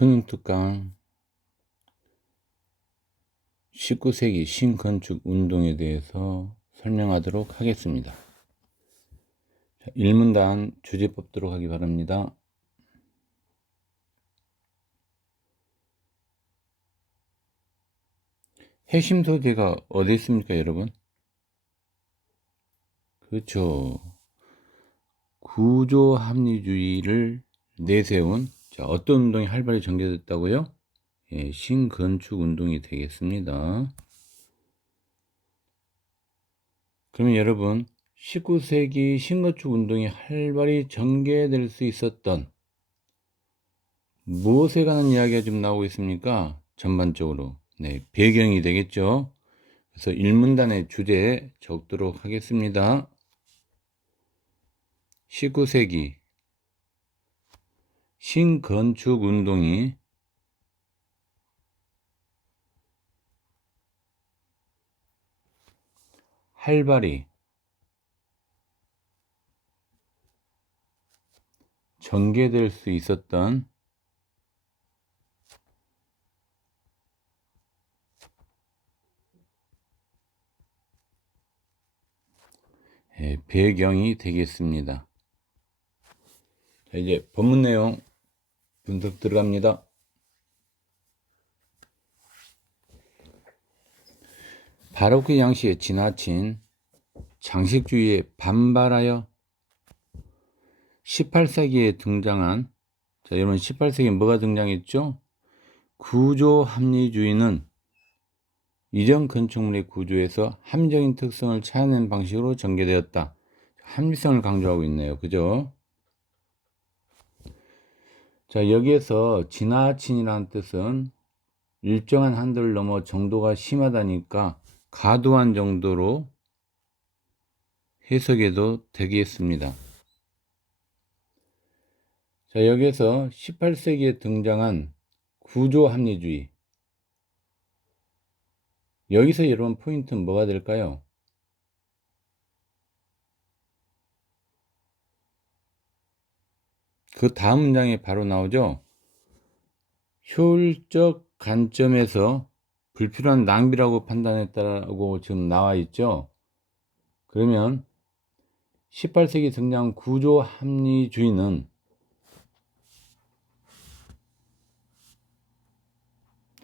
손윤특강 19세기 신건축 운동에 대해서 설명하도록 하겠습니다. 자, 1문단 주제 뽑도록 하기 바랍니다. 핵심 소재가 어디 있습니까, 여러분? 그렇죠. 구조합리주의를 내세운 어떤 운동이 활발히 전개됐다고요? 예, 신건축 운동이 되겠습니다. 그러면 여러분, 19세기 신건축 운동이 활발히 전개될 수 있었던 무엇에 관한 이야기가 좀 나오고 있습니까? 전반적으로. 네, 배경이 되겠죠. 그래서 1문단의 주제에 적도록 하겠습니다. 19세기 신건축 운동이 활발히 전개될 수 있었던 배경이 되겠습니다. 자, 이제 본문 내용 분석 들어갑니다. 바로크 양식에 지나친 장식주의에 반발하여 18세기에 등장한, 자, 여러분 18세기에 뭐가 등장했죠? 구조합리주의는 이전 건축물의 구조에서 합리적인 특성을 찾아낸 방식으로 전개되었다. 합리성을 강조하고 있네요. 그죠? 자, 여기에서 지나친이라는 뜻은 일정한 한도를 넘어 정도가 심하다니까 과도한 정도로 해석해도 되겠습니다. 자, 여기에서 18세기에 등장한 구조합리주의, 여기서 여러분 포인트는 뭐가 될까요? 그 다음 문장에 바로 나오죠. 효율적 관점에서 불필요한 낭비라고 판단했다고 지금 나와 있죠. 그러면 18세기 등장 구조합리주의는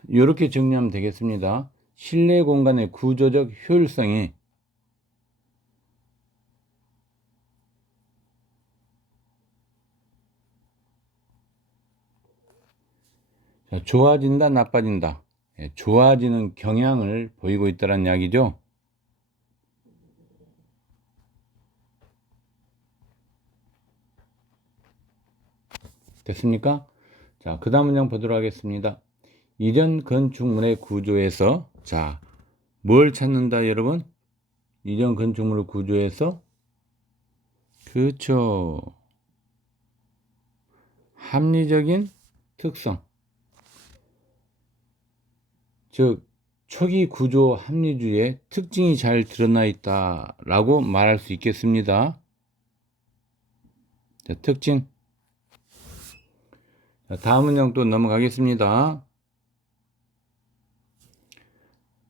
이렇게 정리하면 되겠습니다. 실내 공간의 구조적 효율성이 좋아진다, 나빠진다. 좋아지는 경향을 보이고 있다는 이야기죠. 됐습니까? 자, 그 다음 문장 보도록 하겠습니다. 이전 건축물의 구조에서, 자, 뭘 찾는다, 여러분? 이전 건축물 구조에서, 그렇죠, 합리적인 특성, 즉 초기 구조 합리주의의 특징이 잘 드러나 있다라고 말할 수 있겠습니다. 자, 특징. 자, 다음 문장 또 넘어가겠습니다.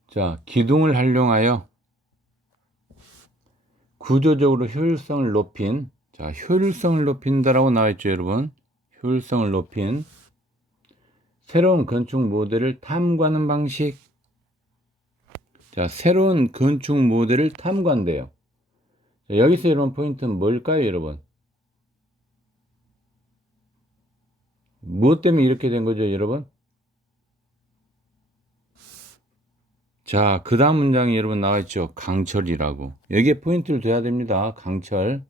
자, 기둥을 활용하여 구조적으로 효율성을 높인, 자, 효율성을 높인다라고 나와 있죠, 여러분. 효율성을 높인 새로운 건축 모델을 탐구하는 방식. 자, 새로운 건축 모델을 탐구한대요. 자, 여기서 여러분 포인트는 뭘까요, 여러분? 무엇 때문에 이렇게 된 거죠, 여러분? 자, 그 다음 문장에 여러분 나와 있죠. 강철이라고. 여기에 포인트를 둬야 됩니다. 강철.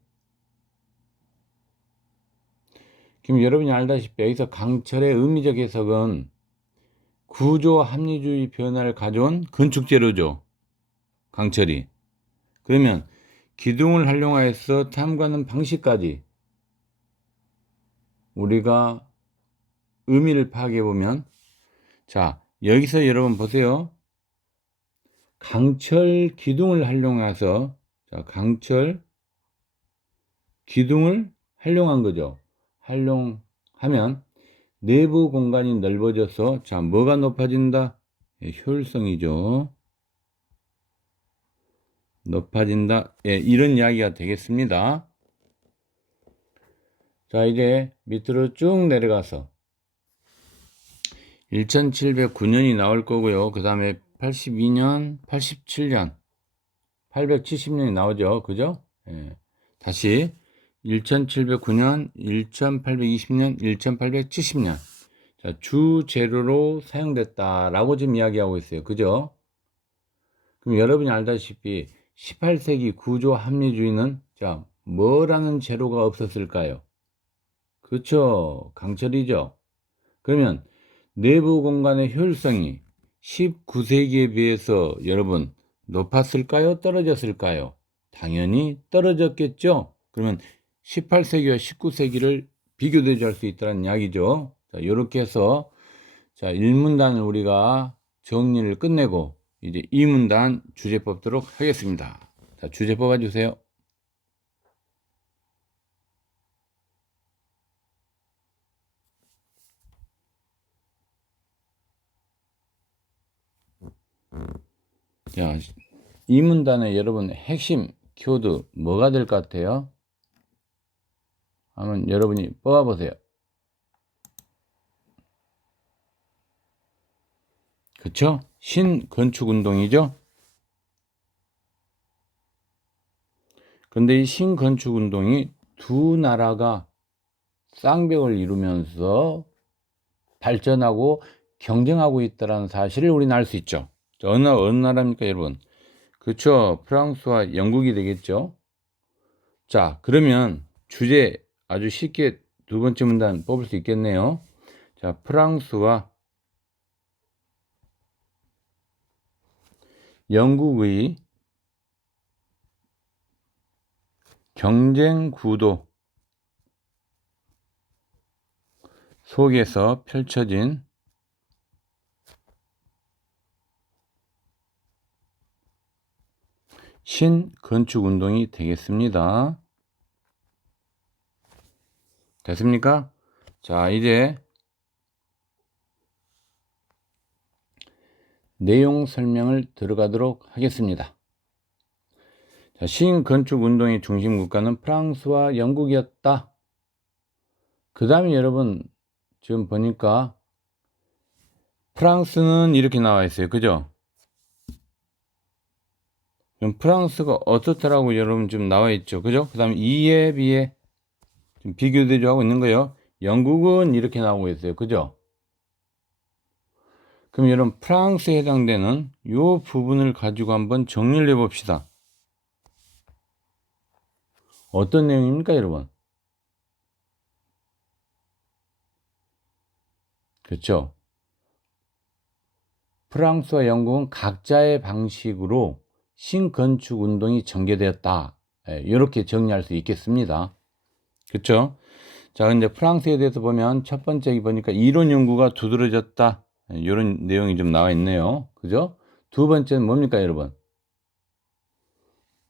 그럼 여러분이 알다시피 여기서 강철의 의미적 해석은 구조 합리주의 변화를 가져온 건축재료죠. 강철이. 그러면 기둥을 활용하여서 탐구하는 방식까지 우리가 의미를 파악해 보면, 자, 여기서 여러분 보세요. 강철 기둥을 활용해서, 자, 강철 기둥을 활용한 거죠. 활용하면 내부 공간이 넓어져서 자 뭐가 높아진다? 예, 효율성이죠. 높아진다. 예, 이런 이야기가 되겠습니다. 자 이제 밑으로 쭉 내려가서 1709년이 나올 거고요. 그 다음에 82년, 87년, 870년이 나오죠. 그죠? 예. 다시 1709년, 1820년, 1870년. 자, 주재료로 사용됐다라고 지금 이야기하고 있어요. 그죠? 그럼 여러분이 알다시피 18세기 구조 합리주의는 자, 뭐라는 재료가 없었을까요? 그렇죠. 강철이죠. 그러면 내부 공간의 효율성이 19세기에 비해서 여러분 높았을까요? 떨어졌을까요? 당연히 떨어졌겠죠. 그러면 18세기와 19세기를 비교 대조할 수 있다는 이야기죠. 자, 이렇게 해서 자, 1문단을 우리가 정리를 끝내고 이제 2문단 주제 뽑도록 하겠습니다. 자, 주제 뽑아 주세요. 자, 이 문단의 여러분 핵심 키워드 뭐가 될 것 같아요? 한번 여러분이 뽑아보세요. 그쵸? 신건축운동이죠? 근데 이 신건축운동이 두 나라가 쌍벽을 이루면서 발전하고 경쟁하고 있다는 사실을 우리는 알 수 있죠. 어느 나라입니까, 여러분? 그쵸? 프랑스와 영국이 되겠죠? 자, 그러면 주제 아주 쉽게 두 번째 문단 뽑을 수 있겠네요. 자, 프랑스와 영국의 경쟁 구도 속에서 펼쳐진 신건축 운동이 되겠습니다. 됐습니까? 자, 이제 내용 설명을 들어가도록 하겠습니다. 자, 신건축 운동의 중심 국가는 프랑스와 영국이었다. 그 다음에 여러분 지금 보니까 프랑스는 이렇게 나와 있어요. 그죠? 그럼 프랑스가 어떻더라고 여러분 지금 나와 있죠. 그죠? 그 다음에 이에 비해 지금 비교 대조하고 있는 거예요. 영국은 이렇게 나오고 있어요. 그죠? 그럼 여러분 프랑스에 해당되는 이 부분을 가지고 한번 정리를 해봅시다. 어떤 내용입니까, 여러분? 그렇죠? 프랑스와 영국은 각자의 방식으로 신건축 운동이 전개되었다. 이렇게 정리할 수 있겠습니다. 그렇죠? 자, 근데 프랑스에 대해서 보면 첫 번째 보니까 이론 연구가 두드러졌다. 이런 내용이 좀 나와 있네요. 그죠? 두 번째는 뭡니까, 여러분?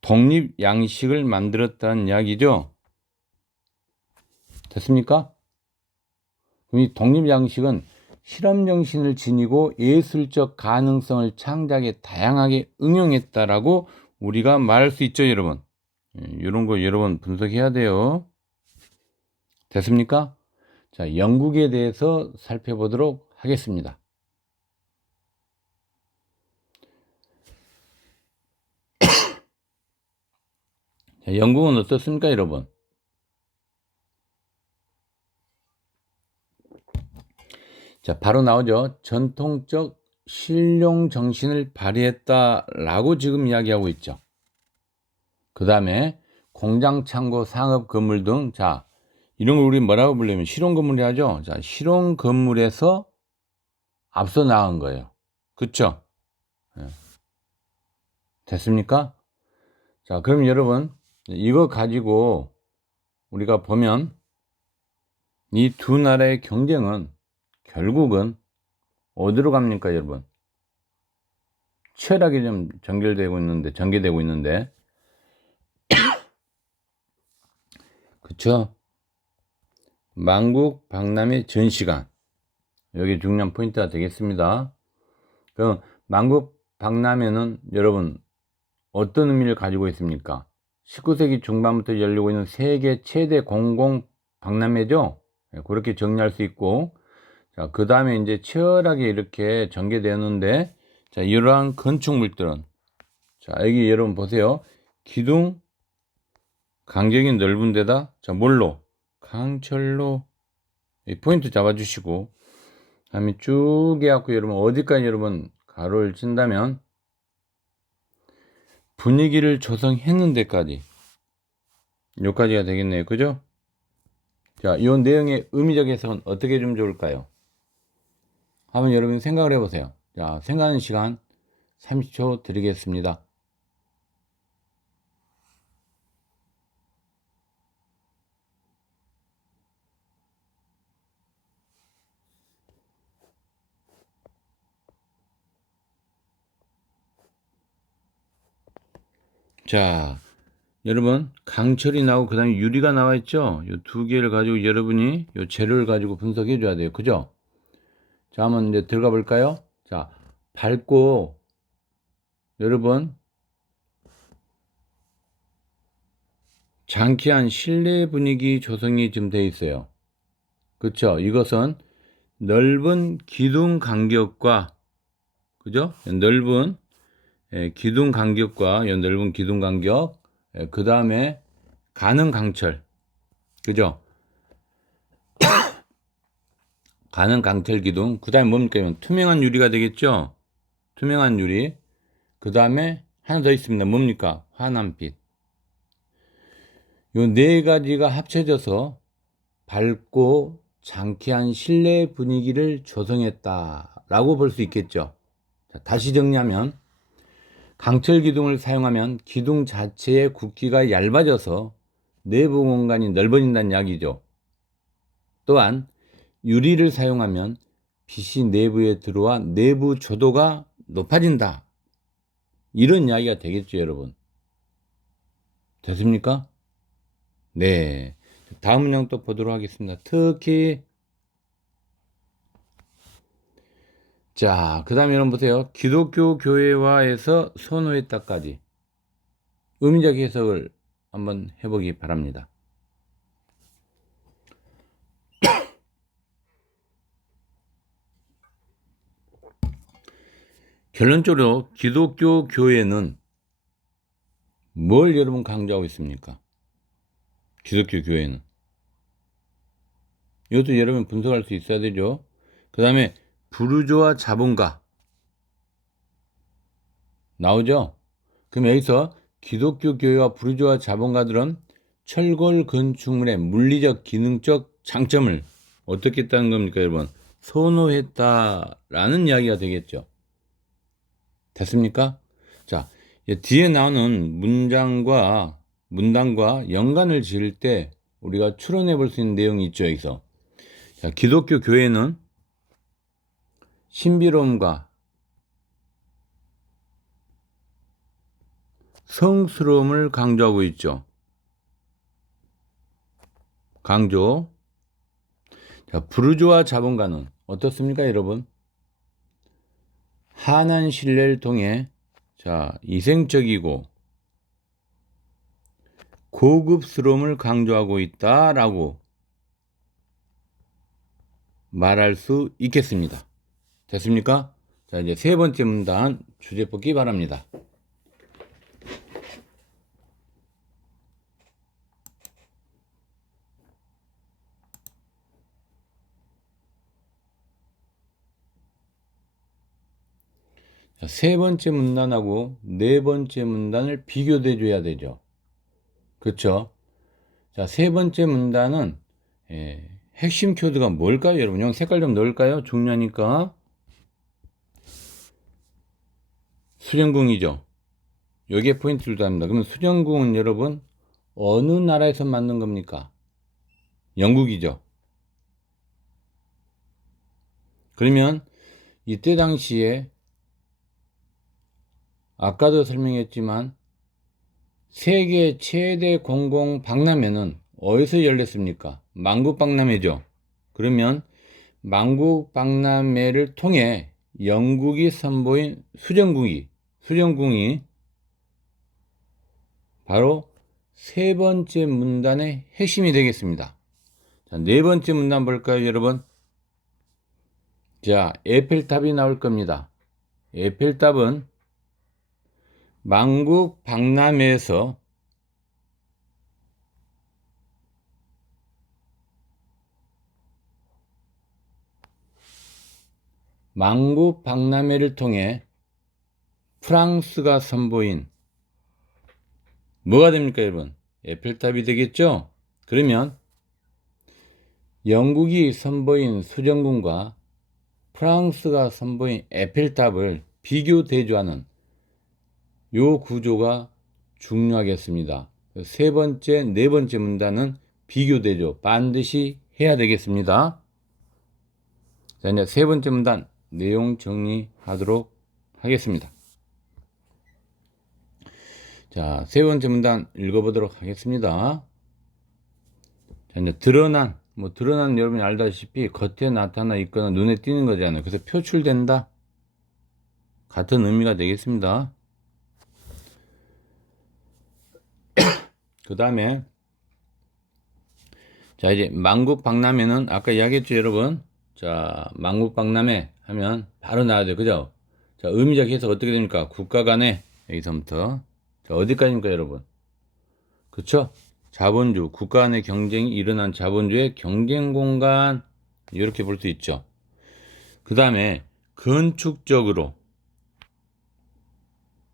독립 양식을 만들었다는 이야기죠. 됐습니까? 이 독립 양식은 실험 정신을 지니고 예술적 가능성을 창작에 다양하게 응용했다라고 우리가 말할 수 있죠, 여러분. 이런 거 여러분 분석해야 돼요. 됐습니까? 자, 영국에 대해서 살펴보도록 하겠습니다. 자, 영국은 어떻습니까, 여러분? 자, 바로 나오죠. 전통적 실용 정신을 발휘했다라고 지금 이야기하고 있죠. 그 다음에 공장, 창고, 상업 건물 등, 자, 이런 걸 우리 뭐라고 불리면 실용 건물이 하죠. 자, 실용 건물에서 앞서 나간 거예요. 그쵸? 네. 됐습니까? 자, 그럼 여러분, 이거 가지고 우리가 보면 이 두 나라의 경쟁은 결국은 어디로 갑니까, 여러분? 치열하게 좀 전개되고 있는데, 그쵸? 만국 박람회 전 시간. 여기 중요한 포인트가 되겠습니다. 그럼 만국 박람회는 여러분 어떤 의미를 가지고 있습니까? 19세기 중반부터 열리고 있는 세계 최대 공공 박람회죠. 그렇게 정리할 수 있고, 자, 그 다음에 이제 치열하게 이렇게 전개되었는데, 자, 이러한 건축물들은, 자, 여기 여러분 보세요. 기둥 간격이 넓은 데다, 자, 뭘로? 강철로, 이 포인트 잡아주시고, 다음에 쭉 해갖고 여러분 어디까지 여러분 가로를 친다면, 분위기를 조성했는 데까지, 여기까지가 되겠네요. 그죠? 자, 이 내용의 의미적 해석은 어떻게 좀 좋을까요? 한번 여러분 생각을 해보세요. 자, 생각하는 시간 30초 드리겠습니다. 자, 여러분 강철이 나오고 그 다음에 유리가 나와 있죠. 이 두 개를 가지고 여러분이 이 재료를 가지고 분석해 줘야 돼요. 그죠? 자, 한번 이제 들어가 볼까요? 자, 밝고 여러분 장쾌한 실내 분위기 조성이 지금 되어 있어요. 그렇죠? 이것은 넓은 기둥 간격과, 그죠? 넓은 기둥 간격과 넓은 기둥 간격, 그 다음에 가는 강철, 그죠? 가는 강철 기둥, 그 다음에 뭡니까? 이건 투명한 유리가 되겠죠? 투명한 유리. 그 다음에 하나 더 있습니다. 뭡니까? 환한빛. 요 네 가지가 합쳐져서 밝고 장쾌한 실내 분위기를 조성했다라고 볼 수 있겠죠. 자, 다시 정리하면 강철 기둥을 사용하면 기둥 자체의 굵기가 얇아져서 내부 공간이 넓어진다는 이야기죠. 또한 유리를 사용하면 빛이 내부에 들어와 내부 조도가 높아진다. 이런 이야기가 되겠죠, 여러분. 됐습니까? 네. 다음 문장 또 보도록 하겠습니다. 특히 자, 그 다음에 여러분 보세요. 기독교 교회화에서 선호했다까지 의미적 해석을 한번 해보기 바랍니다. 결론적으로 기독교 교회는 뭘 여러분 강조하고 있습니까? 기독교 교회는 이것도 여러분 분석할 수 있어야 되죠. 그 다음에 부르주아 자본가 나오죠. 그럼 여기서 기독교 교회와 부르주아 자본가들은 철골 건축물의 물리적 기능적 장점을 어떻게 했다는 겁니까, 여러분? 선호했다라는 이야기가 되겠죠. 됐습니까? 자, 뒤에 나오는 문단과 연관을 지을 때 우리가 추론해 볼 수 있는 내용이 있죠, 여기서. 자, 기독교 교회는 신비로움과 성스러움을 강조하고 있죠. 강조. 자, 부르주아 자본가는 어떻습니까, 여러분? 한한 신뢰를 통해 자, 이생적이고 고급스러움을 강조하고 있다라고 말할 수 있겠습니다. 됐습니까? 자, 이제 세 번째 문단 주제 뽑기 바랍니다. 자, 세 번째 문단하고 네 번째 문단을 비교해 줘야 되죠. 그렇죠? 자, 세 번째 문단은 핵심 키워드가 뭘까요, 여러분? 형 색깔 좀 넣을까요? 중요하니까. 수령궁이죠. 여기에 포인트를 답니다. 그러면 수령궁은 여러분 어느 나라에서 만든 겁니까? 영국이죠. 그러면 이때 당시에 아까도 설명했지만 세계 최대 공공 박람회는 어디서 열렸습니까? 만국 박람회죠. 그러면 만국박람회를 통해 영국이 선보인 수정궁이 바로 세 번째 문단의 핵심이 되겠습니다. 자, 네 번째 문단 볼까요, 여러분? 자, 에펠탑이 나올 겁니다. 에펠탑은 만국박람회에서 만국박람회를 통해 프랑스가 선보인 뭐가 됩니까, 여러분? 에펠탑이 되겠죠? 그러면 영국이 선보인 수정궁과 프랑스가 선보인 에펠탑을 비교 대조하는 요 구조가 중요하겠습니다. 세 번째, 네 번째 문단은 비교 대조 반드시 해야 되겠습니다. 자, 이제 세 번째 문단 내용 정리하도록 하겠습니다. 자, 세 번째 문단 읽어보도록 하겠습니다. 자, 이제 드러난 여러분이 알다시피 겉에 나타나 있거나 눈에 띄는 거잖아요. 그래서 표출된다. 같은 의미가 되겠습니다. 그 다음에 자, 이제 만국박람회는 아까 이야기했죠, 여러분. 자, 만국박람회 하면 바로 나와야 돼요. 그죠? 자, 의미적 해석 어떻게 됩니까? 국가 간의 여기서부터 자, 어디까지입니까, 여러분? 그쵸? 자본주, 국가 간의 경쟁이 일어난 자본주의 경쟁 공간 이렇게 볼 수 있죠. 그 다음에 건축적으로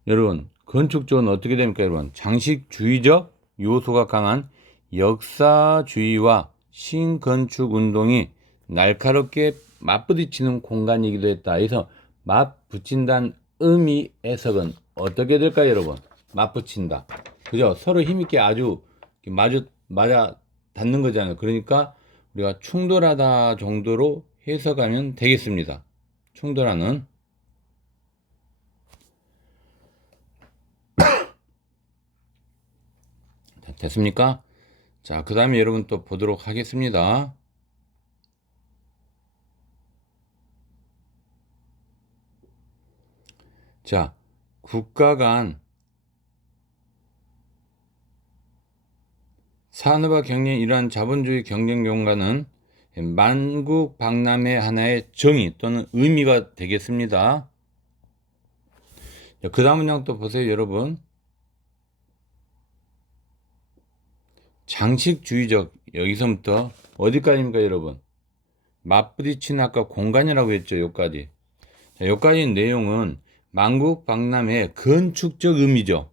여러분, 건축적은 어떻게 됩니까, 여러분? 장식주의적 요소가 강한 역사주의와 신건축 운동이 날카롭게 맞부딪히는 공간이기도 했다. 그래서 맞붙인다는 의미 해석은 어떻게 될까요, 여러분? 맞붙인다. 그죠? 서로 힘있게 아주 맞아 닿는 거잖아요. 그러니까 우리가 충돌하다 정도로 해석하면 되겠습니다. 충돌하는. 됐습니까? 자, 그 다음에 여러분 또 보도록 하겠습니다. 자, 국가 간 산업화 경쟁 이러한 자본주의 경쟁 공간은 만국박람회 하나의 정의 또는 의미가 되겠습니다. 그 다음 문장 또 보세요, 여러분. 장식주의적 여기서부터 어디까지입니까, 여러분? 맞부딪히는 아까 공간이라고 했죠, 여기까지. 자, 여기까지 내용은 만국박람회 건축적 의미죠.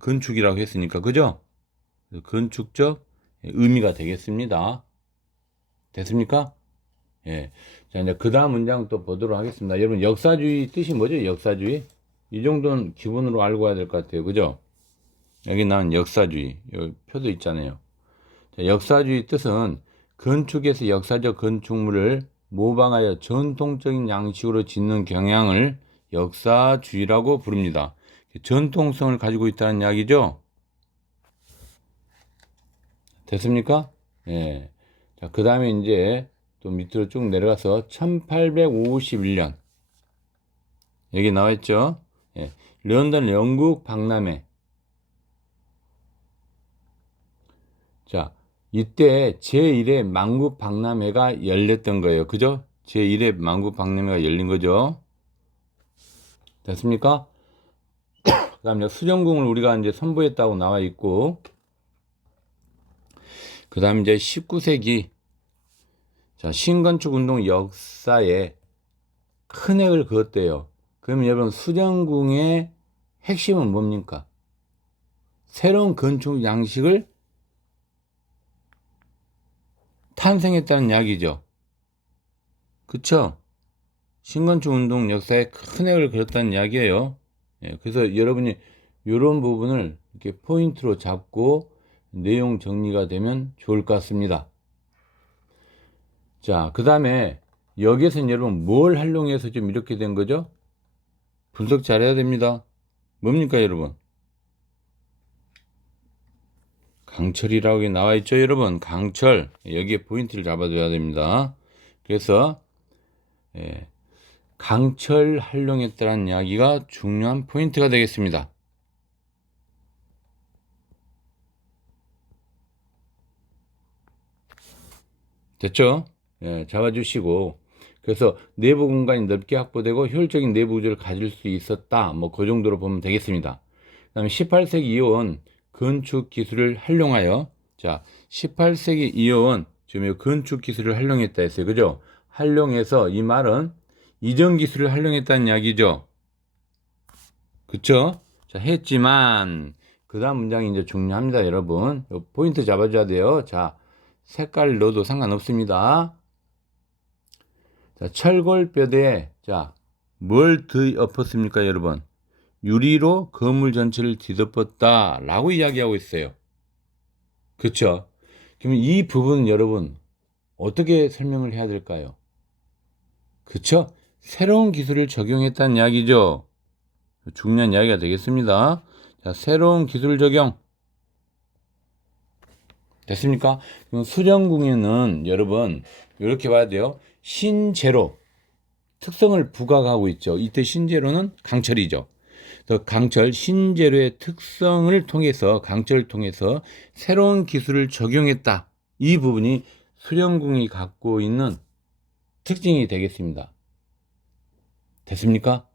건축이라고 했으니까, 그죠? 건축적 의미가 되겠습니다. 됐습니까? 예. 자, 이제 그 다음 문장 또 보도록 하겠습니다. 여러분, 역사주의 뜻이 뭐죠? 역사주의? 이 정도는 기본으로 알고 가야 될 것 같아요. 그죠? 여기 나온 역사주의. 여기 표도 있잖아요. 자, 역사주의 뜻은 건축에서 역사적 건축물을 모방하여 전통적인 양식으로 짓는 경향을 역사주의라고 부릅니다. 전통성을 가지고 있다는 이야기죠? 됐습니까? 예. 자, 그 다음에 이제 또 밑으로 쭉 내려가서 1851년. 여기 나와 있죠? 예. 런던 영국 박람회. 자, 이때 제1회 만국 박람회가 열렸던 거예요. 그죠? 제1회 만국 박람회가 열린 거죠. 됐습니까? 그 다음에 수정궁을 우리가 이제 선보였다고 나와 있고, 그 다음에 이제 19세기, 자, 신건축 운동 역사에 큰 획을 그었대요. 그러면 여러분, 수정궁의 핵심은 뭡니까? 새로운 건축 양식을 탄생했다는 이야기죠. 그쵸? 신건축 운동 역사에 큰 획을 그렸다는 이야기예요. 예, 그래서 여러분이 이런 부분을 이렇게 포인트로 잡고 내용 정리가 되면 좋을 것 같습니다. 자, 그 다음에 여기에서는 여러분 뭘 활용해서 좀 이렇게 된 거죠? 분석 잘해야 됩니다. 뭡니까, 여러분? 강철이라고 나와 있죠, 여러분. 강철. 여기에 포인트를 잡아줘야 됩니다. 그래서 강철 활용했다는 이야기가 중요한 포인트가 되겠습니다. 됐죠? 잡아주시고, 그래서 내부 공간이 넓게 확보되고 효율적인 내부 구조를 가질 수 있었다. 뭐 그 정도로 보면 되겠습니다. 그다음에 18세기 이후온 건축 기술을 활용하여, 자, 18세기 이후온 지금 건축 기술을 활용했다 했어요. 그죠? 활용해서, 이 말은 이전 기술을 활용했다는 이야기죠. 그쵸? 자, 했지만 그 다음 문장이 이제 중요합니다, 여러분. 포인트 잡아줘야 돼요. 자, 색깔 넣어도 상관없습니다. 자, 철골뼈대에, 자, 뭘 뒤엎었습니까, 여러분? 유리로 건물 전체를 뒤덮었다 라고 이야기하고 있어요. 그쵸? 그러면 이 부분 여러분 어떻게 설명을 해야 될까요? 그쵸? 새로운 기술을 적용했다는 이야기죠. 중요한 이야기가 되겠습니다. 자, 새로운 기술 적용 됐습니까? 그럼 수령궁에는 여러분 이렇게 봐야 돼요. 신재로 특성을 부각하고 있죠. 이때 신재로는 강철이죠. 강철 신재료의 특성을 통해서, 강철을 통해서 새로운 기술을 적용했다. 이 부분이 수령궁이 갖고 있는 특징이 되겠습니다. 됐습니까?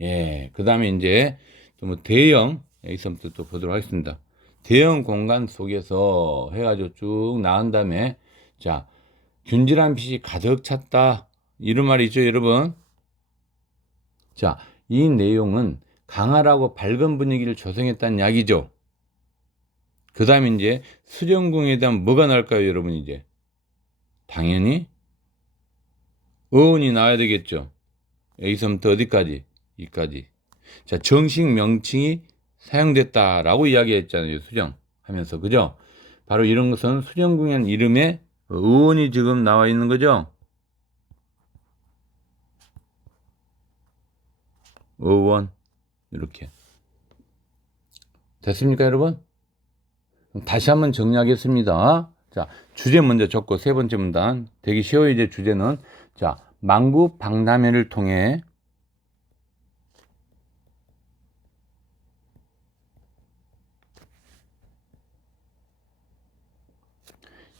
예. 그 다음에 이제 또 뭐 대형, 여기서부터 또 보도록 하겠습니다. 대형 공간 속에서 해가지고 쭉 나온 다음에, 자, 균질한 빛이 가득 찼다. 이런 말이 있죠, 여러분. 자, 이 내용은 강활하고 밝은 분위기를 조성했다는 이야기죠. 그 다음에 이제 수령궁에 대한 뭐가 나올까요, 여러분? 이제 당연히 어원이 나와야 되겠죠. 여기서부터 어디까지? 이까지. 자, 정식 명칭이 사용됐다라고 이야기했잖아요, 수령 하면서. 그죠? 바로 이런 것은 수령궁이라는 이름에 어원이 지금 나와 있는 거죠. 어원 이렇게 됐습니까, 여러분? 다시 한번 정리하겠습니다. 자, 주제 먼저 적고 세 번째 문단 되기 쉬워요. 이제 주제는, 자, 만국 박람회를 통해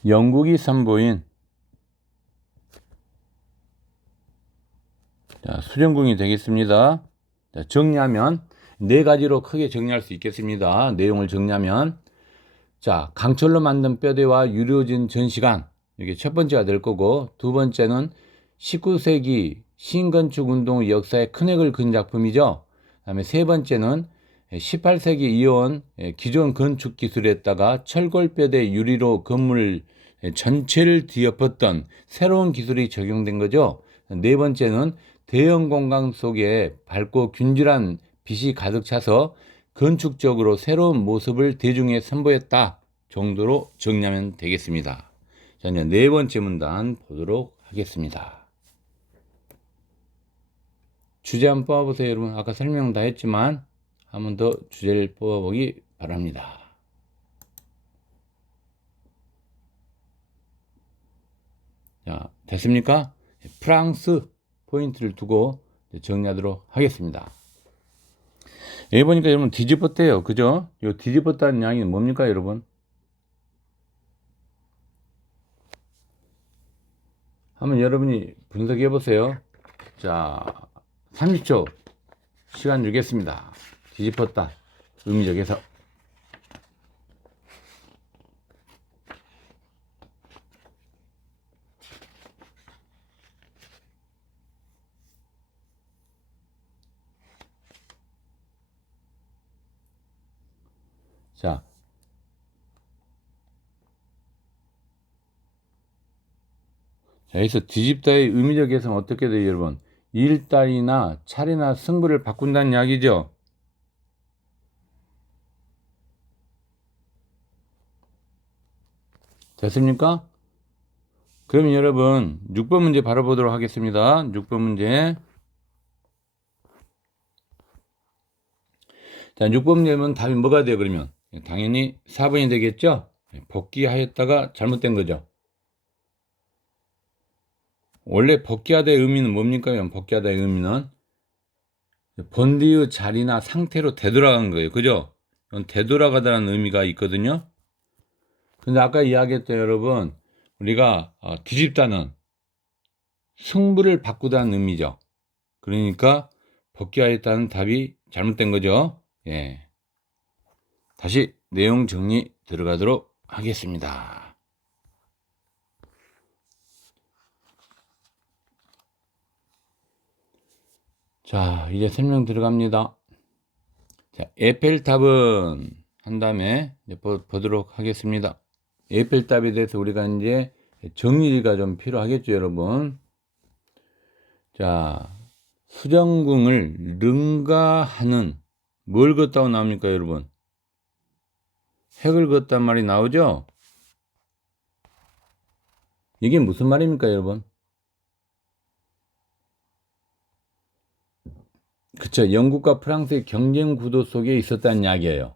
영국이 선보인, 자, 수령궁이 되겠습니다. 자, 정리하면 네 가지로 크게 정리할 수 있겠습니다. 내용을 정리하면, 자, 강철로 만든 뼈대와 유려진 전시관, 이게 첫 번째가 될 거고, 두 번째는 19세기 신건축 운동 역사에 큰 획을 그은 작품이죠. 그다음에 세 번째는 18세기 이어온 기존 건축 기술에다가 철골뼈대 유리로 건물 전체를 뒤엎었던 새로운 기술이 적용된 거죠. 네 번째는 대형 공간 속에 밝고 균질한 빛이 가득 차서 건축적으로 새로운 모습을 대중에 선보였다 정도로 정리하면 되겠습니다. 자, 이제 네 번째 문단 보도록 하겠습니다. 주제 한번 뽑아보세요, 여러분. 아까 설명 다 했지만 한 번 더 주제를 뽑아보기 바랍니다. 자, 됐습니까? 프랑스 포인트를 두고 정리하도록 하겠습니다. 여기 보니까 여러분 뒤집었대요. 그죠? 이 뒤집었다는 양이 뭡니까, 여러분? 한번 여러분이 분석해 보세요. 자, 30초 시간 주겠습니다. 뒤집었다. 의미적 해석. 자, 여기서 뒤집다의 의미적 해석은 어떻게 돼요, 여러분? 일단이나 차례나 승부를 바꾼다는 이야기죠. 됐습니까? 그러면 여러분 6번 문제 바로 보도록 하겠습니다. 6번 문제. 자, 6번 문제면 답이 뭐가 돼요, 그러면? 당연히 4번이 되겠죠? 복귀하였다가 잘못된 거죠. 원래 복귀하다의 의미는 뭡니까? 복귀하다의 의미는 본디의 자리나 상태로 되돌아간 거예요. 그죠? 되돌아가다라는 의미가 있거든요. 근데 아까 이야기했던 여러분, 우리가 뒤집다는 승부를 바꾸다는 의미죠. 그러니까 복귀하였다는 답이 잘못된 거죠. 예. 다시 내용 정리 들어가도록 하겠습니다. 자, 이제 설명 들어갑니다. 자, 에펠탑은 한 다음에 보도록 하겠습니다. 에펠탑에 대해서 우리가 이제 정리가 좀 필요하겠죠, 여러분. 자, 수정궁을 능가하는 뭘 걷다고 나옵니까, 여러분? 핵을 걷단 말이 나오죠? 이게 무슨 말입니까, 여러분? 그쵸. 영국과 프랑스의 경쟁 구도 속에 있었다는 이야기예요.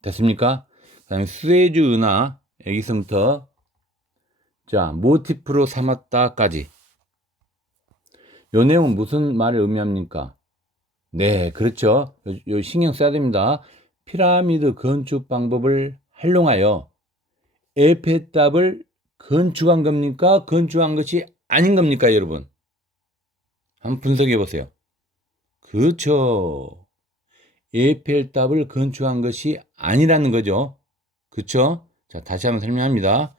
됐습니까? 그 다음에 수에즈 운하, 여기서부터, 자, 모티프로 삼았다까지. 요 내용은 무슨 말을 의미합니까? 네, 그렇죠. 요 신경 써야 됩니다. 피라미드 건축 방법을 활용하여 에펠탑을 건축한 겁니까? 건축한 것이 아닌 겁니까, 여러분? 한번 분석해 보세요. 그렇죠. 에펠탑을 건축한 것이 아니라는 거죠. 그렇죠? 자, 다시 한번 설명합니다.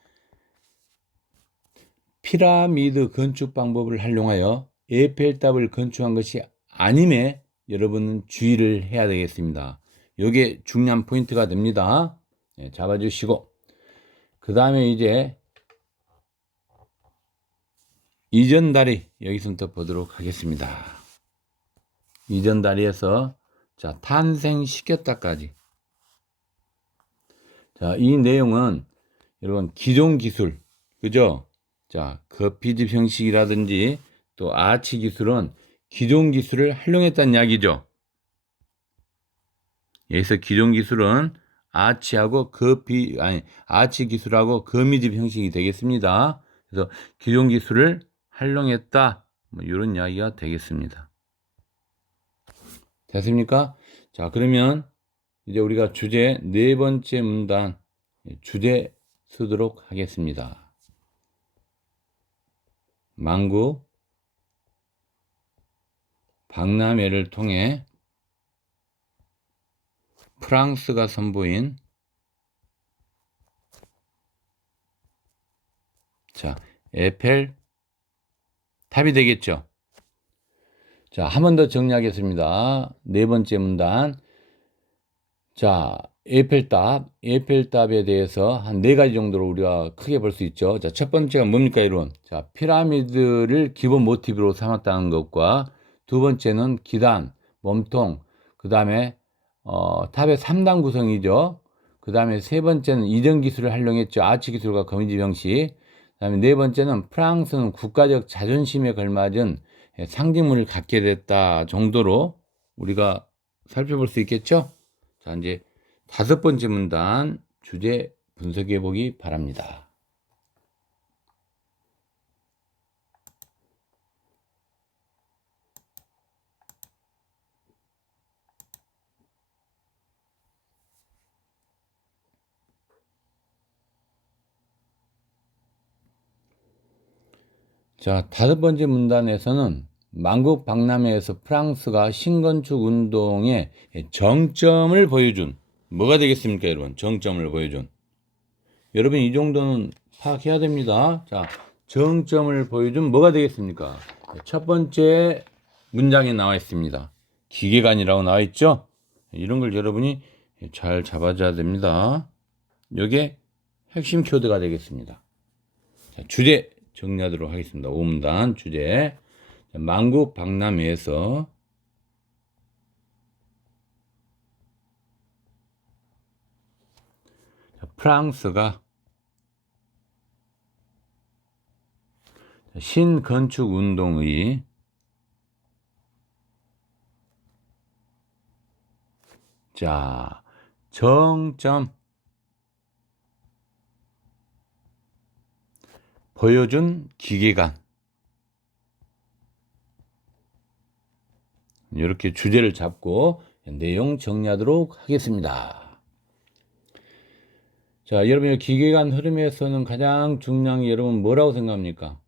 피라미드 건축 방법을 활용하여 에펠탑을 건축한 것이 아님에 여러분은 주의를 해야 되겠습니다. 이게 중요한 포인트가 됩니다. 네, 잡아주시고 그 다음에 이제 이전 다리 여기서부터 보도록 하겠습니다. 이전 다리에서 자, 탄생시켰다까지. 자, 이 내용은 여러분 기존 기술, 그죠? 자, 거피집 형식이라든지 또 아치 기술은 기존 기술을 활용했다는 이야기죠. 여기서 기존 기술은 아치하고 아치 기술하고 거미집 형식이 되겠습니다. 그래서 기존 기술을 활용했다. 뭐 이런 이야기가 되겠습니다. 됐습니까? 자, 그러면 이제 우리가 주제 네 번째 문단 주제 쓰도록 하겠습니다. 만국 박람회를 통해 프랑스가 선보인 자, 에펠 탑이 되겠죠. 자, 한 번 더 정리하겠습니다. 네 번째 문단. 자, 에펠탑에 대해서 한 네 가지 정도로 우리가 크게 볼 수 있죠. 자, 첫 번째가 뭡니까, 이론? 자, 피라미드를 기본 모티브로 삼았다는 것과 두 번째는 기단, 몸통, 그 다음에 탑의 3단 구성이죠. 그 다음에 세 번째는 이전 기술을 활용했죠. 아치 기술과 거미집 형식. 그 다음에 네 번째는 프랑스는 국가적 자존심에 걸맞은 상징물을 갖게 됐다 정도로 우리가 살펴볼 수 있겠죠. 자, 이제 다섯 번째 문단 주제 분석해 보기 바랍니다. 자, 다섯 번째 문단에서는 만국 박람회에서 프랑스가 신건축 운동의 정점을 보여준 뭐가 되겠습니까, 여러분? 정점을 보여준. 여러분 이 정도는 파악해야 됩니다. 자, 정점을 보여준 뭐가 되겠습니까? 첫 번째 문장에 나와 있습니다. 기계관이라고 나와 있죠? 이런 걸 여러분이 잘 잡아줘야 됩니다. 이게 핵심 키워드가 되겠습니다. 자, 주제 정리하도록 하겠습니다. 5문단 주제. 만국 박람회에서 프랑스가 신건축 운동의 자, 정점 보여준 기계관. 이렇게 주제를 잡고 내용 정리하도록 하겠습니다. 자, 여러분, 기계관 흐름에서는 가장 중요한 게 여러분 뭐라고 생각합니까?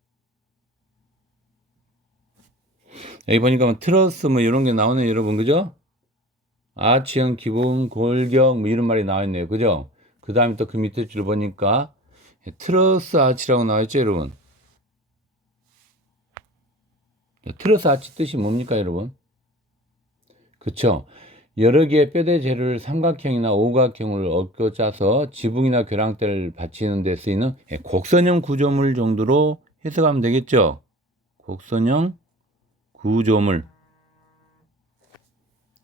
여기 보니까 트러스 뭐 이런 게 나오네요, 여러분. 그죠? 아치형 기본 골격 뭐 이런 말이 나와 있네요. 그죠? 그 다음에 또 그 밑에 줄 보니까 트러스 아치라고 나와 있죠, 여러분. 트러스 아치 뜻이 뭡니까, 여러분? 그쵸? 여러 개의 뼈대 재료를 삼각형이나 오각형을 얽어 짜서 지붕이나 교량대를 받치는 데 쓰이는 곡선형 구조물 정도로 해석하면 되겠죠? 곡선형 구조물.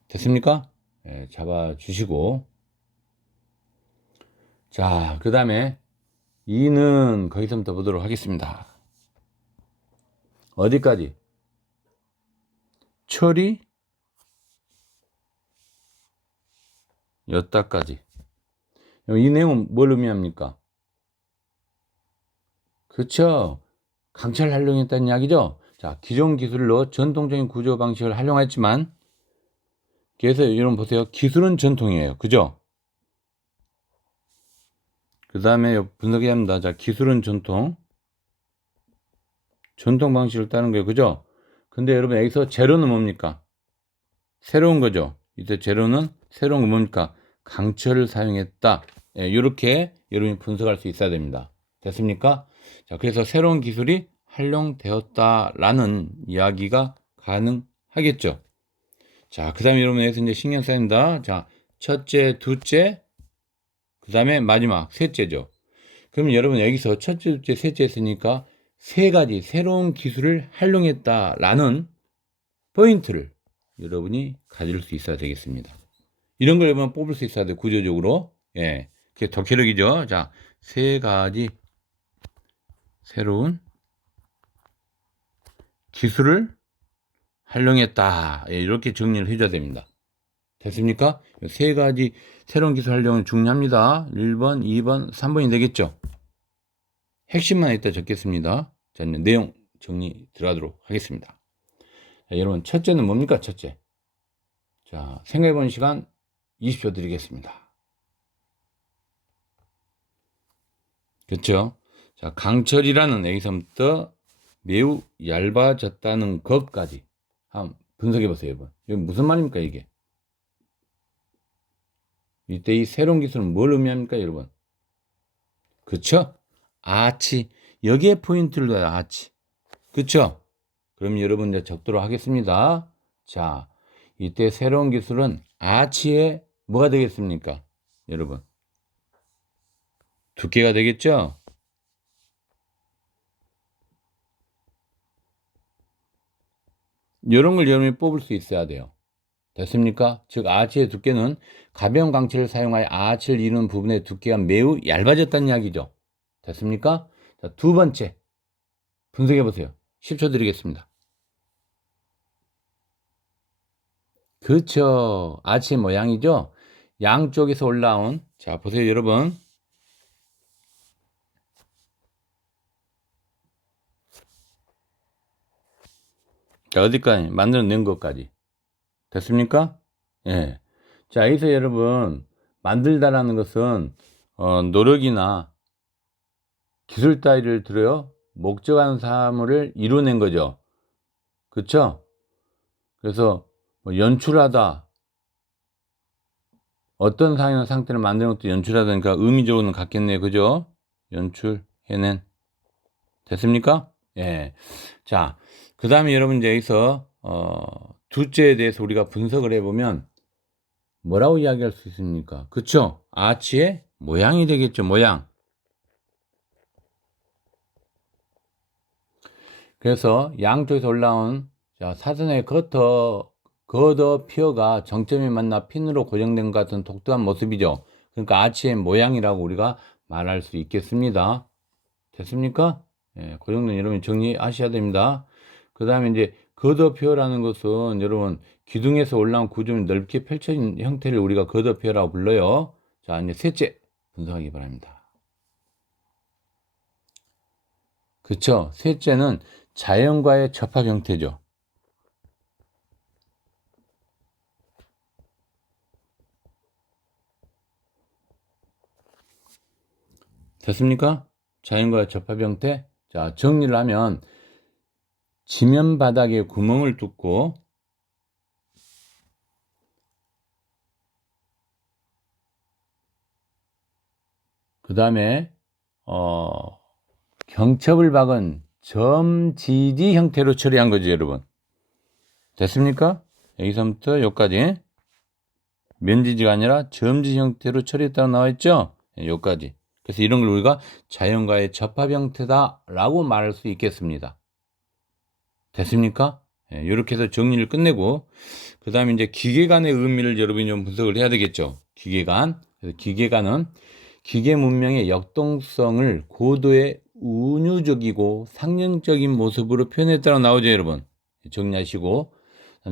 됐습니까? 예, 잡아주시고. 자, 그 다음에 2는 거기서부터 보도록 하겠습니다. 어디까지? 처리 였다까지. 이 내용은 뭘 의미합니까? 그렇죠. 강철 활용했다는 이야기죠. 자, 기존 기술로 전통적인 구조 방식을 활용했지만, 그래서 여러분 보세요. 기술은 전통이에요. 그죠? 그 다음에 분석해야 합니다. 자, 기술은 전통. 전통 방식을 따는 거예요. 그죠? 근데 여러분 여기서 재료는 뭡니까? 새로운 거죠. 이때 재료는 새로운 거 뭡니까? 강철을 사용했다. 예, 이렇게 여러분이 분석할 수 있어야 됩니다. 됐습니까? 자, 그래서 새로운 기술이 활용되었다라는 이야기가 가능하겠죠. 자, 그 다음에 여러분 여기서 이제 신경 써야 합니다. 자, 첫째, 둘째, 그 다음에 마지막, 셋째죠. 그러면 여러분 여기서 첫째, 둘째, 셋째 했으니까 세 가지 새로운 기술을 활용했다라는 포인트를 여러분이 가질 수 있어야 되겠습니다. 이런 걸 여러분 뽑을 수 있어야 돼, 구조적으로. 예. 그게 덕혜력이죠. 자, 세 가지 새로운 기술을 활용했다. 예, 이렇게 정리를 해줘야 됩니다. 됐습니까? 세 가지 새로운 기술 활용은 중요합니다. 1번, 2번, 3번이 되겠죠. 핵심만 이따 적겠습니다. 자, 이제 내용 정리 들어가도록 하겠습니다. 자, 여러분, 첫째는 뭡니까? 첫째. 자, 생각해보는 시간 20초 드리겠습니다. 그렇죠? 자, 강철이라는 여기서부터 매우 얇아졌다는 것까지 한번 분석해 보세요, 여러분. 이게 무슨 말입니까, 이게? 이때 이 새로운 기술은 뭘 의미합니까, 여러분? 그렇죠? 아치. 여기에 포인트를 둬요, 아치. 그렇죠? 그럼 여러분 이제 적도록 하겠습니다. 자, 이때 새로운 기술은 아치의 뭐가 되겠습니까? 여러분. 두께가 되겠죠? 이런 걸 여러분이 뽑을 수 있어야 돼요. 됐습니까? 즉 아치의 두께는 가벼운 강철을 사용하여 아치를 이루는 부분의 두께가 매우 얇아졌다는 이야기죠. 됐습니까? 자, 두 번째 분석해 보세요. 10초 드리겠습니다. 그렇죠. 아치의 모양이죠. 양쪽에서 올라온, 자 보세요 여러분. 자, 어디까지 만들어낸 것까지 됐습니까? 예. 자, 여기서 여러분 만들다라는 것은 노력이나 기술 따위를 들여 목적한 사물을 이뤄낸 거죠. 그렇죠? 그래서 뭐 연출하다, 어떤 상황이나 상태를 만드는 것도 연출하다니까 의미적으로는 같겠네요. 그죠? 연출해낸. 됐습니까? 예. 자, 그 다음에 여러분 이제 여기서 둘째에 대해서 우리가 분석을 해보면 뭐라고 이야기할 수 있습니까? 그쵸? 아치의 모양이 되겠죠. 모양. 그래서 양쪽에서 올라온 사선의 겉어 피어가 정점에 만나 핀으로 고정된 것 같은 독특한 모습이죠. 그러니까 아치의 모양이라고 우리가 말할 수 있겠습니다. 됐습니까? 예, 그 정도는 여러분 정리하셔야 됩니다. 그 다음에 이제 겉어피어라는 것은 여러분 기둥에서 올라온 구조물 넓게 펼쳐진 형태를 우리가 겉어피어라고 불러요. 자, 이제 셋째 분석하기 바랍니다. 그쵸? 셋째는 자연과의 접합 형태죠. 됐습니까? 자연과의 접합 형태. 자, 정리를 하면 지면 바닥에 구멍을 뚫고 그 다음에 경첩을 박은 점지지 형태로 처리한 거죠, 여러분. 됐습니까? 여기서부터 여기까지 면지지가 아니라 점지 형태로 처리했다고 나와 있죠? 여기까지. 그래서 이런 걸 우리가 자연과의 접합 형태다라고 말할 수 있겠습니다. 됐습니까? 이렇게 해서 정리를 끝내고 그 다음에 이제 기계간의 의미를 여러분이 좀 분석을 해야 되겠죠. 기계간. 그래서 기계간은 기계 문명의 역동성을 고도의 운유적이고 상징적인 모습으로 표현했다고 나오죠, 여러분. 정리하시고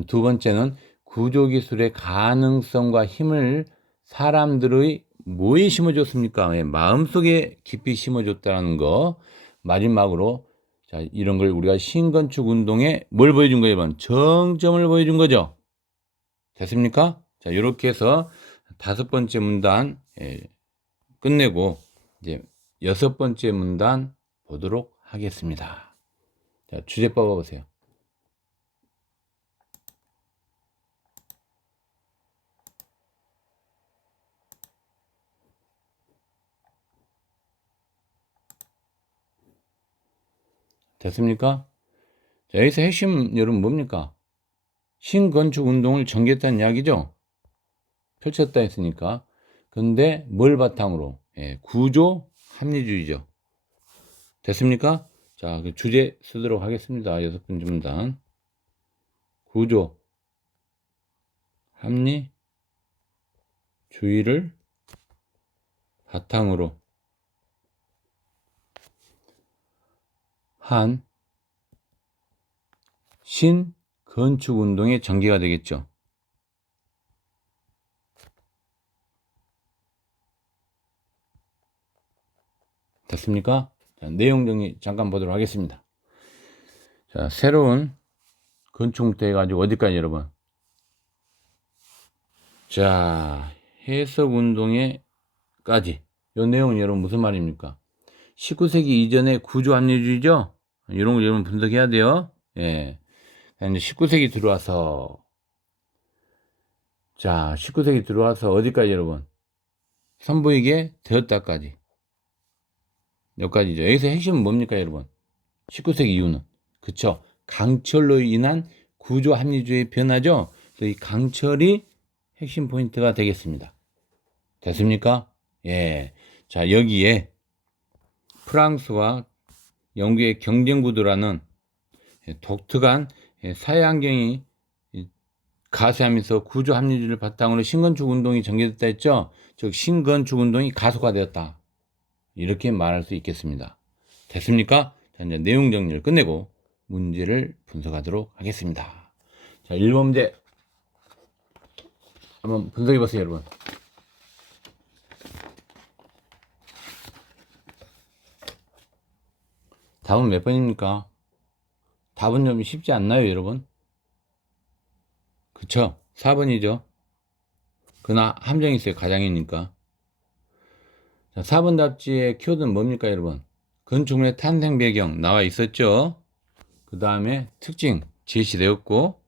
두 번째는 구조기술의 가능성과 힘을 사람들의 뭐에 심어줬습니까? 마음속에 깊이 심어줬다는 거. 마지막으로 자, 이런 걸 우리가 신건축 운동에 뭘 보여준 거예요, 여러분? 정점을 보여준 거죠. 됐습니까? 자, 이렇게 해서 5번째 문단 끝내고 이제 6번째 문단 보도록 하겠습니다. 자, 주제 뽑아보세요. 됐습니까? 자, 여기서 핵심 여러분 뭡니까? 신건축 운동을 전개했다는 이야기죠. 펼쳤다 했으니까. 근데 뭘 바탕으로? 구조 합리주의죠. 됐습니까? 자, 그 주제 쓰도록 하겠습니다. 6번째 문단. 구조 합리주의를 바탕으로 한 신건축 운동의 전개가 되겠죠. 됐습니까? 자, 내용 정리 잠깐 보도록 하겠습니다. 자, 새로운 건축부터 해가지고 어디까지 여러분? 자, 해석운동에까지. 이 내용은 여러분 무슨 말입니까? 19세기 이전의 구조 합리주의죠? 이런 거 여러분 분석해야 돼요. 예. 이제 19세기 들어와서 자, 19세기 들어와서 어디까지 여러분? 선보이게 되었다까지. 여기까지죠. 여기서 핵심은 뭡니까 여러분? 19세기 이후는. 그쵸? 강철로 인한 구조 합리주의 변화죠? 그래서 이 강철이 핵심 포인트가 되겠습니다. 됐습니까? 예. 자, 여기에 프랑스와 영국의 경쟁 구도라는 독특한 사회 환경이 가세하면서 구조 합리주의를 바탕으로 신건축 운동이 전개됐다 했죠? 즉 신건축 운동이 가속화되었다. 이렇게 말할 수 있겠습니다. 됐습니까? 자, 이제 내용 정리를 끝내고 문제를 분석하도록 하겠습니다. 자, 1번 문제 한번 분석해 보세요, 여러분. 답은 몇 번입니까? 답은 좀 쉽지 않나요, 여러분? 그쵸? 4번이죠. 그러나 함정이 있어요, 가장이니까. 자, 4번 답지의 키워드는 뭡니까, 여러분? 건축물의 탄생 배경 나와 있었죠? 그 다음에 특징 제시되었고,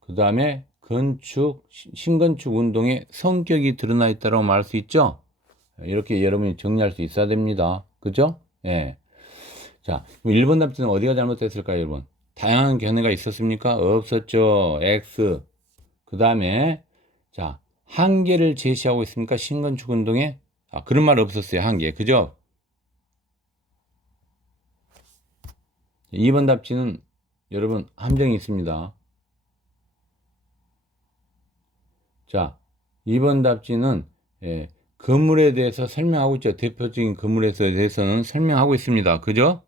그 다음에 신건축 운동의 성격이 드러나 있다고 말할 수 있죠? 이렇게 여러분이 정리할 수 있어야 됩니다. 그죠? 예. 자, 1번 답지는 어디가 잘못됐을까요, 여러분? 다양한 견해가 있었습니까? 없었죠. X. 그 다음에, 자, 한계를 제시하고 있습니까? 신건축 운동에? 그런 말 없었어요. 한계. 그죠? 2번 답지는 여러분 함정이 있습니다. 자, 2번 답지는 건물에 대해서 설명하고 있죠. 대표적인 건물에 대해서는 설명하고 있습니다. 그죠?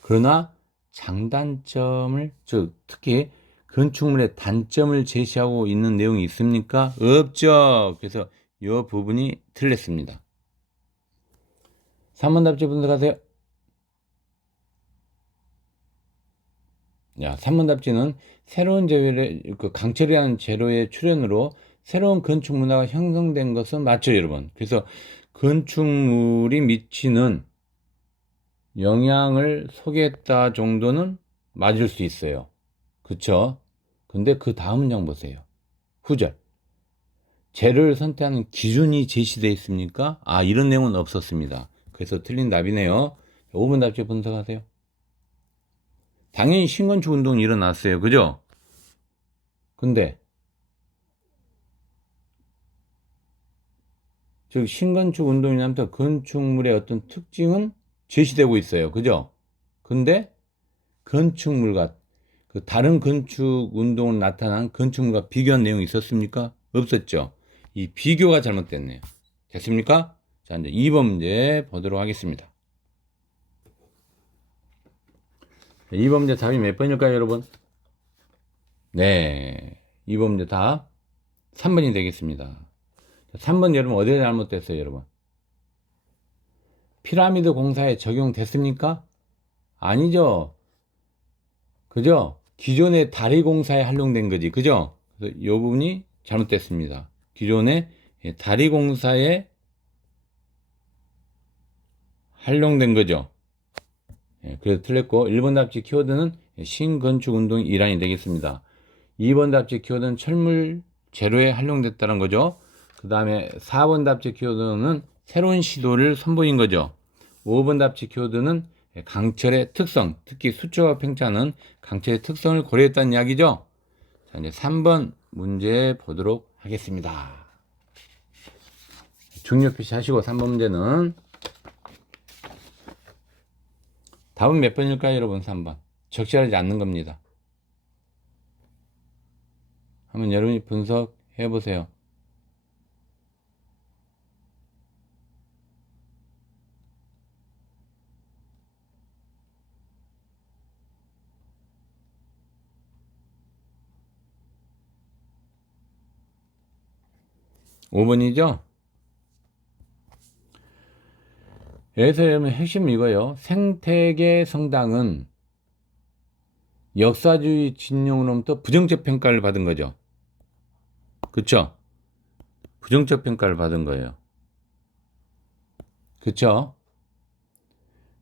그러나 장단점을, 즉 특히 건축물의 단점을 제시하고 있는 내용이 있습니까? 없죠. 그래서 이 부분이 틀렸습니다. 3번 답지 분석하세요. 야, 3번 답지는 새로운 강철이라는 재료의 출현으로 새로운 건축 문화가 형성된 것은 맞죠, 여러분? 그래서 건축물이 미치는 영향을 소개했다 정도는 맞을 수 있어요. 그쵸? 근데 그 다음 문장 보세요. 후절. 재료를 선택하는 기준이 제시되어 있습니까? 아, 이런 내용은 없었습니다. 그래서 틀린 답이네요. 5번 답지 분석하세요. 당연히 신건축 운동이 일어났어요. 그죠? 근데 즉 신건축 운동이라면 건축물의 어떤 특징은 제시되고 있어요. 그죠? 근데 건축물과 그 다른 건축 운동으로 나타난 건축물과 비교한 내용이 있었습니까? 없었죠. 이 비교가 잘못됐네요. 됐습니까? 자, 이제 2번 문제 보도록 하겠습니다. 2번 문제 답이 몇 번일까요, 여러분? 네. 2번 문제 답 3번이 되겠습니다. 3번 여러분 어디에 잘못됐어요, 여러분? 피라미드 공사에 적용됐습니까? 아니죠. 그죠? 기존의 다리 공사에 활용된 거지. 그죠? 그래서 이 부분이 잘못됐습니다. 기존의 다리 공사에 활용된 거죠. 그래서 틀렸고 1번 답지 키워드는 신건축 운동의 일환이 되겠습니다. 2번 답지 키워드는 철물 재료에 활용됐다는 거죠. 그 다음에 4번 답지 키워드는 새로운 시도를 선보인 거죠. 5번 답지 키워드는 강철의 특성, 특히 수초와 팽창은 강철의 특성을 고려했다는 이야기죠. 자, 이제 3번 문제 보도록 하겠습니다. 중요 표시하시고 3번 문제는 답은 몇 번일까요, 여러분? 3번. 적절하지 않는 겁니다. 한번 여러분이 분석해 보세요. (5번이죠) 여기서 여러분 핵심 이거예요. 생태계 성당은 역사주의 진영으로부터 부정적 평가를 받은 거죠. 그쵸? 부정적 평가를 받은 거예요. 그쵸?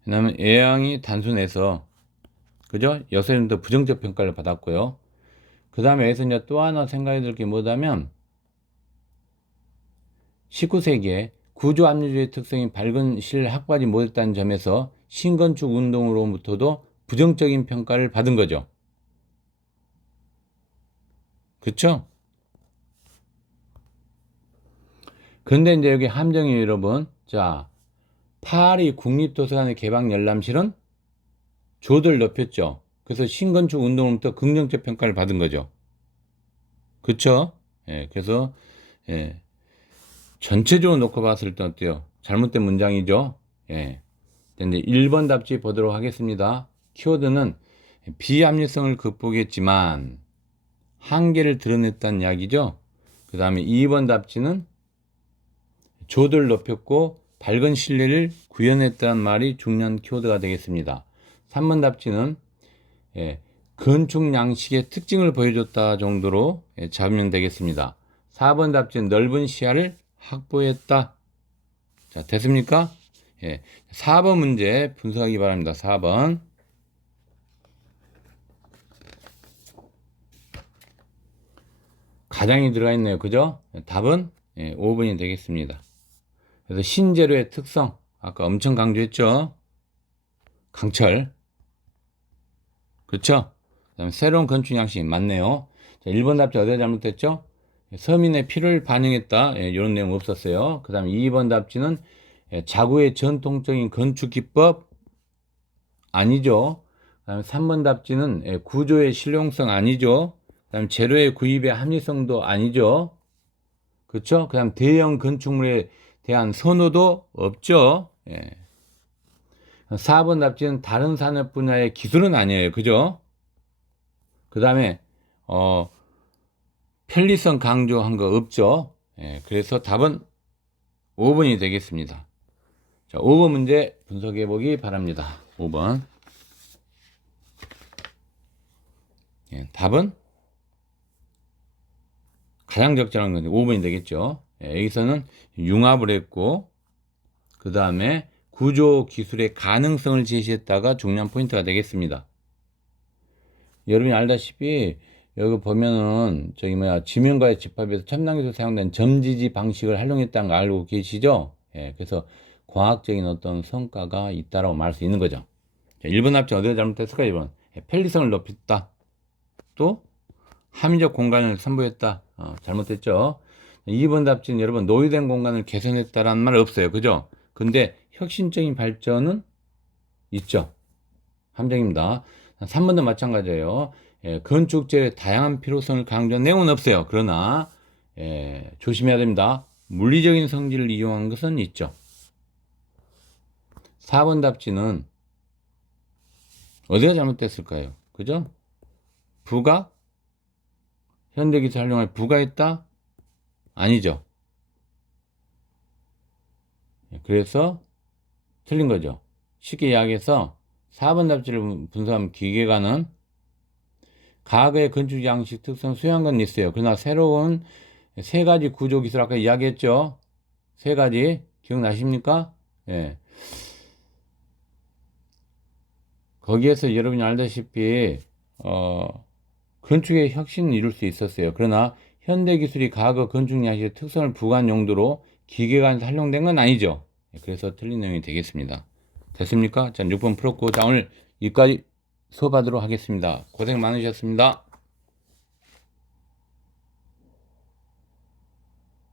왜냐하면 예양이 단순해서, 그죠? 역사주의로부터 부정적 평가를 받았고요. 그 다음에 여기서 이제 또 하나 생각이 들 게 뭐냐면 19세기에 구조 압류주의 특성이 밝은 실 확보하지 못했다는 점에서 신건축 운동으로부터도 부정적인 평가를 받은 거죠. 그쵸? 근데 이제 여기 함정이 여러분, 자, 파리 국립도서관의 개방 열람실은 조도를 높였죠. 그래서 신건축 운동으로부터 긍정적 평가를 받은 거죠. 그쵸? 예, 그래서, 예, 전체적으로 놓고 봤을 때 어때요? 잘못된 문장이죠? 예. 근데 1번 답지 보도록 하겠습니다. 키워드는 비합리성을 극복했지만 한계를 드러냈다는 이야기죠. 그 다음에 2번 답지는 조도를 높였고 밝은 신뢰를 구현했다는 말이 중요한 키워드가 되겠습니다. 3번 답지는 건축 양식의 특징을 보여줬다 정도로 잡으면 되겠습니다. 4번 답지는 넓은 시야를 확보했다. 자, 됐습니까? 4번 문제 분석하기 바랍니다. 4번. 가장이 들어가 있네요. 그죠? 답은 5번이 되겠습니다. 그래서 신재료의 특성, 아까 엄청 강조했죠? 강철. 그렇죠? 그다음에 새로운 건축 양식 맞네요. 자, 1번 답지 어디가 잘못됐죠? 서민의 필요를 반영했다. 이런 내용 없었어요. 그 다음에 2번 답지는 자구의 전통적인 건축 기법 아니죠. 그 다음에 3번 답지는 구조의 실용성 아니죠. 그 다음에 재료의 구입의 합리성도 아니죠. 그렇죠? 그 다음 대형 건축물에 대한 선호도 없죠. 4번 답지는 다른 산업 분야의 기술은 아니에요. 그죠? 그 다음에 편리성 강조한 거 없죠. 그래서 답은 5번이 되겠습니다. 자, 5번 문제 분석해 보기 바랍니다. 5번. 답은 가장 적절한 건데 5번이 되겠죠. 여기서는 융합을 했고 그 다음에 구조 기술의 가능성을 제시했다가 중요한 포인트가 되겠습니다. 여러분이 알다시피 여기 보면은 지면과의 집합에서 첨단기술 사용된 점지지 방식을 활용했다는 거 알고 계시죠? 예, 그래서 과학적인 어떤 성과가 있다라고 말할 수 있는 거죠. 자, 1번 답지 어디가 잘못됐을까요? 1번 편리성을 높였다. 또 합리적 공간을 선보였다. 잘못됐죠. 2번 답지는 여러분 노후된 공간을 개선했다라는 말 없어요. 그죠? 근데 혁신적인 발전은 있죠. 함정입니다. 3번도 마찬가지예요. 건축재의 다양한 필요성을 강조한 내용은 없어요. 그러나 조심해야 됩니다. 물리적인 성질을 이용한 것은 있죠. 4번 답지는 어디가 잘못됐을까요? 그죠? 부가 현대기술 활용에 부가했다? 아니죠. 그래서 틀린 거죠. 쉽게 이야기해서 4번 답지를 분석하면 기계가는 과거의 건축 양식 특성 수용한 건 있어요. 그러나 새로운 세 가지 구조 기술 아까 이야기했죠. 세 가지 기억나십니까? 예. 거기에서 여러분이 알다시피 건축의 혁신을 이룰 수 있었어요. 그러나 현대 기술이 과거 건축 양식의 특성을 부과한 용도로 기계가 활용된 건 아니죠. 그래서 틀린 내용이 되겠습니다. 됐습니까? 자, 6번 풀었고, 자, 오늘 여기까지 수업하도록 하겠습니다. 고생 많으셨습니다.